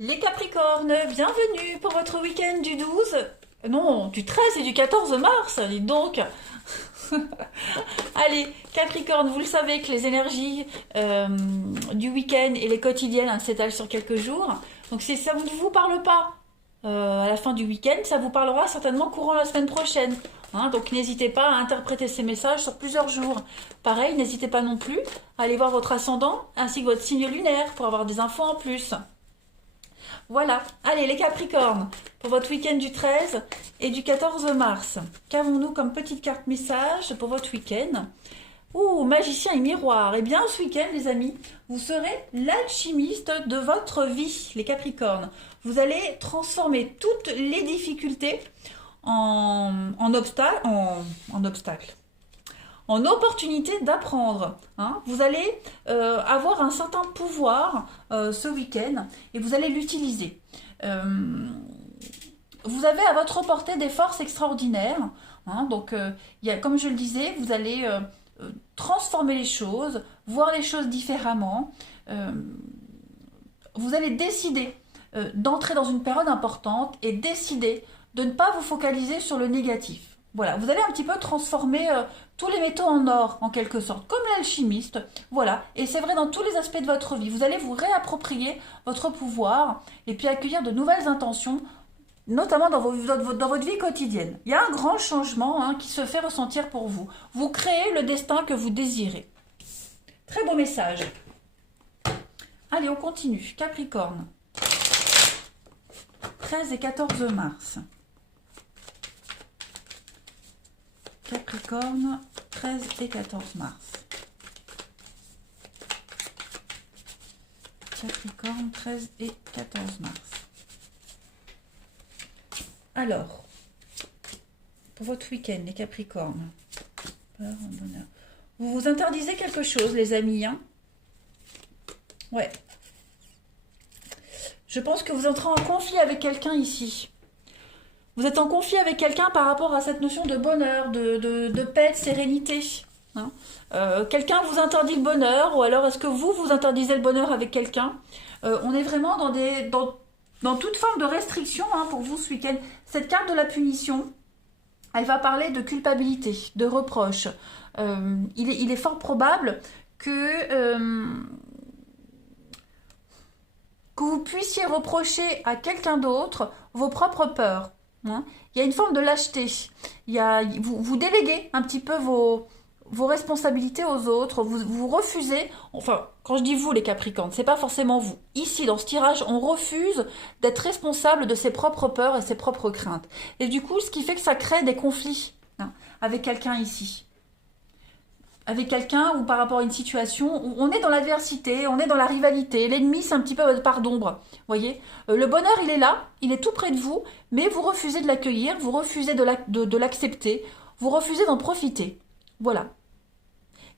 Les Capricornes, bienvenue pour votre week-end du 12, non, du 13 et du 14 mars, dites donc. Allez, Capricorne, vous le savez que les énergies du week-end et les quotidiennes s'étalent sur quelques jours. Donc si ça ne vous parle pas à la fin du week-end, ça vous parlera certainement courant la semaine prochaine. Donc n'hésitez pas à interpréter ces messages sur plusieurs jours. Pareil, n'hésitez pas non plus à aller voir votre ascendant ainsi que votre signe lunaire pour avoir des infos en plus. Voilà, allez les Capricornes, pour votre week-end du 13 et du 14 mars. Qu'avons-nous comme petite carte message pour votre week-end? Ouh, magicien et miroir. Eh bien, ce week-end, les amis, vous serez l'alchimiste de votre vie, les Capricornes. Vous allez transformer toutes les difficultés en obstacles, en opportunité d'apprendre. Vous allez avoir un certain pouvoir ce week-end et vous allez l'utiliser. Vous avez à votre portée des forces extraordinaires. Donc, comme je le disais, vous allez transformer les choses, voir les choses différemment. Vous allez décider d'entrer dans une période importante et décider de ne pas vous focaliser sur le négatif. Voilà, vous allez un petit peu transformer tous les métaux en or, en quelque sorte, comme l'alchimiste. Voilà, et c'est vrai dans tous les aspects de votre vie. Vous allez vous réapproprier votre pouvoir et puis accueillir de nouvelles intentions, notamment dans votre vie quotidienne. Il y a un grand changement qui se fait ressentir pour vous. Vous créez le destin que vous désirez. Très beau message. Allez, on continue. Capricorne. 13 et 14 mars. Capricorne, 13 et 14 mars. Capricorne, 13 et 14 mars. Alors, pour votre week-end, les Capricornes, vous vous interdisez quelque chose, les amis. Ouais. Je pense que vous entrez en conflit avec quelqu'un ici. Vous êtes en conflit avec quelqu'un par rapport à cette notion de bonheur, de paix, de sérénité. Quelqu'un vous interdit le bonheur, ou alors est-ce que vous interdisez le bonheur avec quelqu'un? On est vraiment dans toute forme de restriction pour vous ce week-end. Cette carte de la punition, elle va parler de culpabilité, de reproche. Il est fort probable que vous puissiez reprocher à quelqu'un d'autre vos propres peurs. Il y a une forme de lâcheté. Vous déléguez un petit peu vos responsabilités aux autres. Vous refusez, enfin, quand je dis vous les Capricornes, c'est pas forcément vous. Ici, dans ce tirage, on refuse d'être responsable de ses propres peurs et ses propres craintes. Et du coup, ce qui fait que ça crée des conflits avec quelqu'un ici. Avec quelqu'un ou par rapport à une situation où on est dans l'adversité, on est dans la rivalité. L'ennemi, c'est un petit peu votre part d'ombre. Voyez, le bonheur, il est là, il est tout près de vous, mais vous refusez de l'accueillir, vous refusez de l'accepter, vous refusez d'en profiter. Voilà.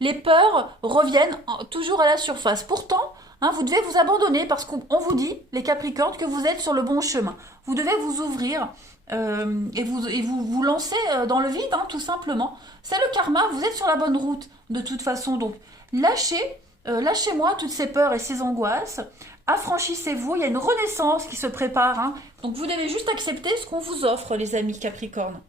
Les peurs reviennent toujours à la surface. Pourtant, vous devez vous abandonner parce qu'on vous dit, les Capricornes, que vous êtes sur le bon chemin. Vous devez vous ouvrir et vous lancer dans le vide, tout simplement. C'est le karma, vous êtes sur la bonne route de toute façon. Donc, lâchez-moi toutes ces peurs et ces angoisses. Affranchissez-vous, il y a une renaissance qui se prépare. Donc, vous devez juste accepter ce qu'on vous offre, les amis Capricornes.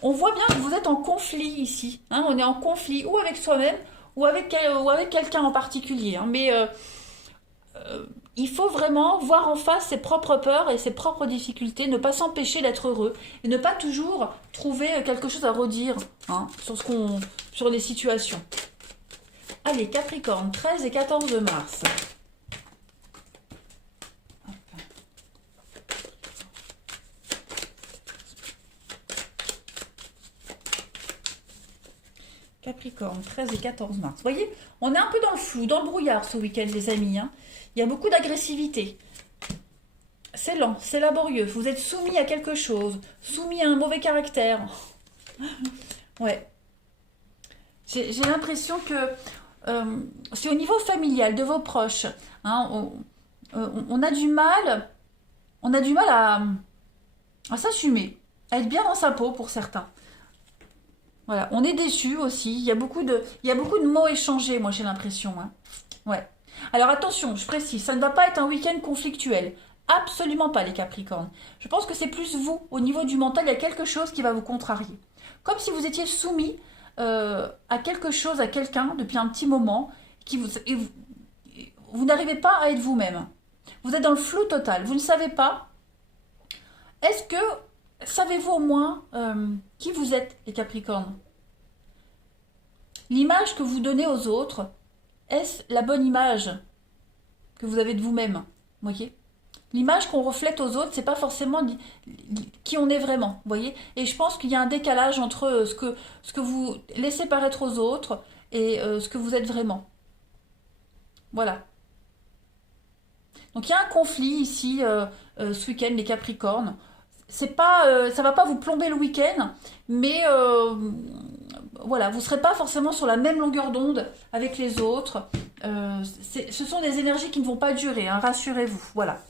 On voit bien que vous êtes en conflit ici. On est en conflit ou avec soi-même ou avec quelqu'un en particulier. Mais il faut vraiment voir en face ses propres peurs et ses propres difficultés, ne pas s'empêcher d'être heureux et ne pas toujours trouver quelque chose à redire sur les situations. Allez, Capricorne, 13 et 14 mars. Capricorne, 13 et 14 mars. Vous voyez, on est un peu dans le flou, dans le brouillard ce week-end, les amis. Il y a beaucoup d'agressivité. C'est lent, c'est laborieux. Vous êtes soumis à quelque chose, soumis à un mauvais caractère. Ouais. J'ai l'impression que c'est au niveau familial, de vos proches. On a du mal, à s'assumer, à être bien dans sa peau pour certains. Voilà, on est déçus aussi. Il y a beaucoup de mots échangés, moi j'ai l'impression. Ouais. Alors attention, je précise, ça ne va pas être un week-end conflictuel. Absolument pas, les Capricornes. Je pense que c'est plus vous, au niveau du mental, il y a quelque chose qui va vous contrarier. Comme si vous étiez soumis à quelque chose, à quelqu'un, depuis un petit moment, et vous n'arrivez pas à être vous-même. Vous êtes dans le flou total, vous ne savez pas. Est-ce que, savez-vous au moins qui vous êtes, les Capricornes? L'image que vous donnez aux autres, est-ce la bonne image que vous avez de vous-même? Vous voyez? L'image qu'on reflète aux autres, c'est pas forcément qui on est vraiment, vous voyez. Et je pense qu'il y a un décalage entre ce que vous laissez paraître aux autres et ce que vous êtes vraiment. Voilà. Donc il y a un conflit ici ce week-end, les Capricornes. C'est pas, ça va pas vous plomber le week-end, mais voilà, vous serez pas forcément sur la même longueur d'onde avec les autres. Ce sont des énergies qui ne vont pas durer, hein, rassurez-vous. Voilà.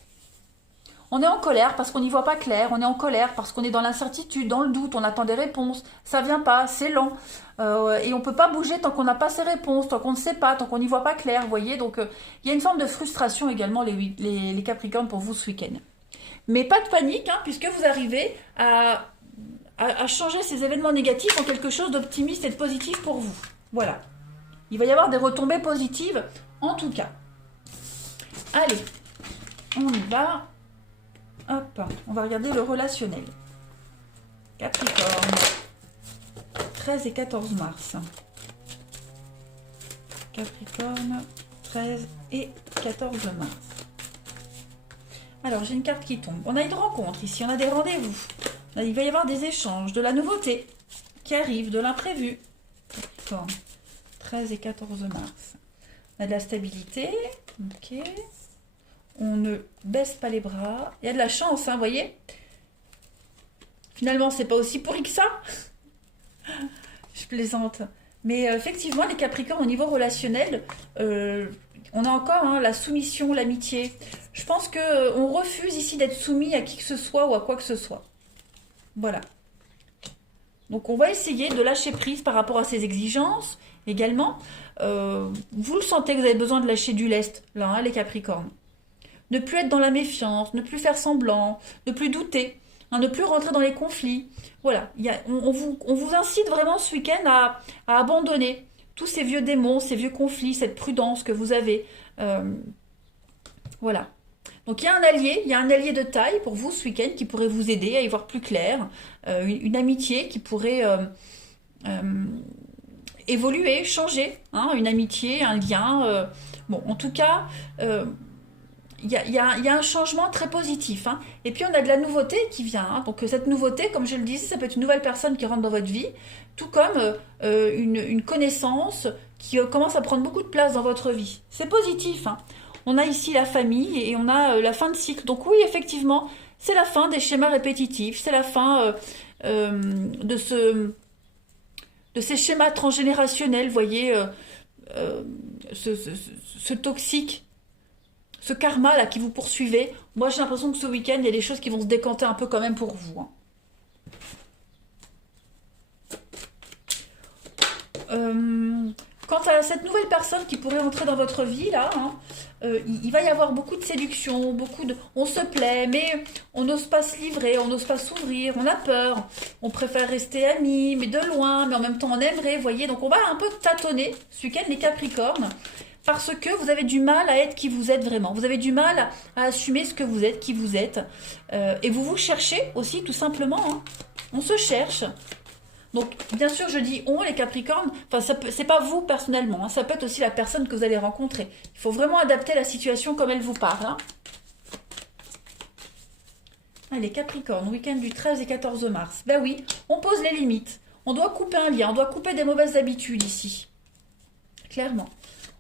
On est en colère parce qu'on n'y voit pas clair, on est en colère parce qu'on est dans l'incertitude, dans le doute, on attend des réponses, ça vient pas, c'est lent, et on peut pas bouger tant qu'on n'a pas ces réponses, tant qu'on ne sait pas, tant qu'on n'y voit pas clair, vous voyez, donc il y a une forme de frustration également les Capricornes pour vous ce week-end. Mais pas de panique, hein, puisque vous arrivez à changer ces événements négatifs en quelque chose d'optimiste et de positif pour vous. Voilà. Il va y avoir des retombées positives, en tout cas. Allez, on y va. Hop, on va regarder le relationnel. Capricorne, 13 et 14 mars. Capricorne, 13 et 14 mars. Alors, j'ai une carte qui tombe. On a une rencontre ici, on a des rendez-vous. Il va y avoir des échanges, de la nouveauté qui arrive, de l'imprévu. Capricorne, 13 et 14 mars. On a de la stabilité. Ok. On ne baisse pas les bras. Il y a de la chance, hein, vous voyez. Finalement, c'est pas aussi pourri que ça. Je plaisante. Mais effectivement, les Capricornes, au niveau relationnel, on a encore hein, la soumission, l'amitié. Je pense qu'on refuse ici d'être soumis à qui que ce soit ou à quoi que ce soit. Voilà. Donc, on va essayer de lâcher prise par rapport à ces exigences également. Vous le sentez que vous avez besoin de lâcher du lest, là, hein, les Capricornes. Ne plus être dans la méfiance, ne plus faire semblant, ne plus douter, hein, ne plus rentrer dans les conflits. Voilà, on vous incite vraiment ce week-end à abandonner tous ces vieux démons, ces vieux conflits, cette prudence que vous avez. Voilà. Donc il y a un allié de taille pour vous ce week-end qui pourrait vous aider à y voir plus clair. Une amitié qui pourrait évoluer, changer. Hein, une amitié, un lien. Bon, en tout cas... il y a un changement très positif. Hein. Et puis, on a de la nouveauté qui vient. Hein. Donc, cette nouveauté, comme je le disais, ça peut être une nouvelle personne qui rentre dans votre vie, tout comme une connaissance qui commence à prendre beaucoup de place dans votre vie. C'est positif. Hein. On a ici la famille et on a la fin de cycle. Donc, oui, effectivement, c'est la fin des schémas répétitifs. C'est la fin de ces schémas transgénérationnels, vous voyez, ce toxique. Ce karma-là qui vous poursuivez, moi j'ai l'impression que ce week-end, il y a des choses qui vont se décanter un peu quand même pour vous. Hein. Quant à cette nouvelle personne qui pourrait entrer dans votre vie, là, hein, il va y avoir beaucoup de séduction, on se plaît, mais on n'ose pas se livrer, on n'ose pas s'ouvrir, on a peur, on préfère rester amis, mais de loin, mais en même temps on aimerait, vous voyez. Donc on va un peu tâtonner ce week-end, les Capricornes. Parce que vous avez du mal à être qui vous êtes vraiment. Vous avez du mal à assumer ce que vous êtes, qui vous êtes. Et vous vous cherchez aussi, tout simplement. Hein. On se cherche. Donc, bien sûr, je dis on, les Capricornes. Enfin, c'est pas vous personnellement. Hein. Ça peut être aussi la personne que vous allez rencontrer. Il faut vraiment adapter la situation comme elle vous parle. Hein. Allez, Capricorne, week-end du 13 et 14 mars. Ben oui, on pose les limites. On doit couper un lien. On doit couper des mauvaises habitudes ici. Clairement.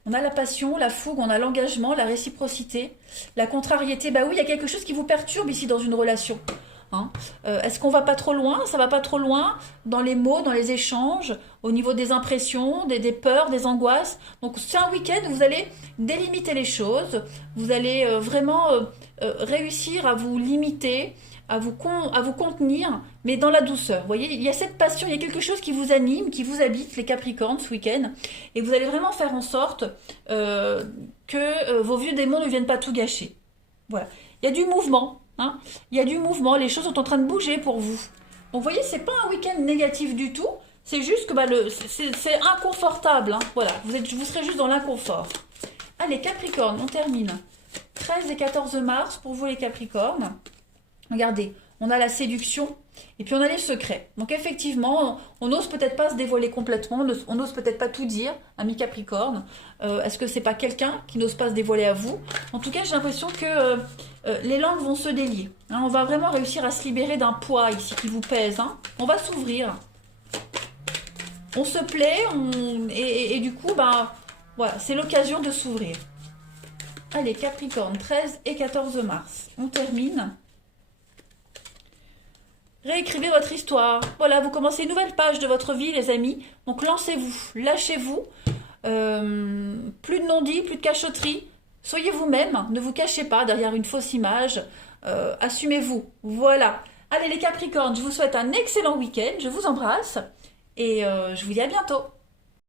On a la passion, la fougue, on a l'engagement, la réciprocité, la contrariété. Bah oui, il y a quelque chose qui vous perturbe ici dans une relation. Hein. Est-ce qu'on va pas trop loin? Ça va pas trop loin dans les mots, dans les échanges, au niveau des impressions, des peurs, des angoisses. Donc c'est un week-end où vous allez délimiter les choses. Vous allez vraiment réussir à vous limiter, à vous contenir, mais dans la douceur. Vous voyez, il y a cette passion, il y a quelque chose qui vous anime, qui vous habite, les Capricornes, ce week-end. Et vous allez vraiment faire en sorte que vos vieux démons ne viennent pas tout gâcher. Voilà. Il y a du mouvement. Hein. Il y a du mouvement. Les choses sont en train de bouger pour vous. Donc, vous voyez, c'est pas un week-end négatif du tout. C'est juste que bah, c'est inconfortable. Hein. Voilà, vous serez juste dans l'inconfort. Allez, Capricorne, on termine. 13 et 14 mars pour vous les Capricornes. Regardez, on a la séduction et puis on a les secrets. Donc effectivement, on n'ose peut-être pas se dévoiler complètement, on n'ose peut-être pas tout dire, ami Capricorne. Est-ce que c'est pas quelqu'un qui n'ose pas se dévoiler à vous? En tout cas, j'ai l'impression que les langues vont se délier. Hein. On va vraiment réussir à se libérer d'un poids ici qui vous pèse. Hein. On va s'ouvrir. On se plaît et du coup, ben, voilà, c'est l'occasion de s'ouvrir. Allez, Capricorne, 13 et 14 mars. On termine. Réécrivez votre histoire. Voilà, vous commencez une nouvelle page de votre vie, les amis. Donc lancez-vous, lâchez-vous. Plus de non-dits, plus de cachotterie. Soyez vous-même, ne vous cachez pas derrière une fausse image. Assumez-vous. Voilà. Allez les Capricornes, je vous souhaite un excellent week-end. Je vous embrasse et je vous dis à bientôt.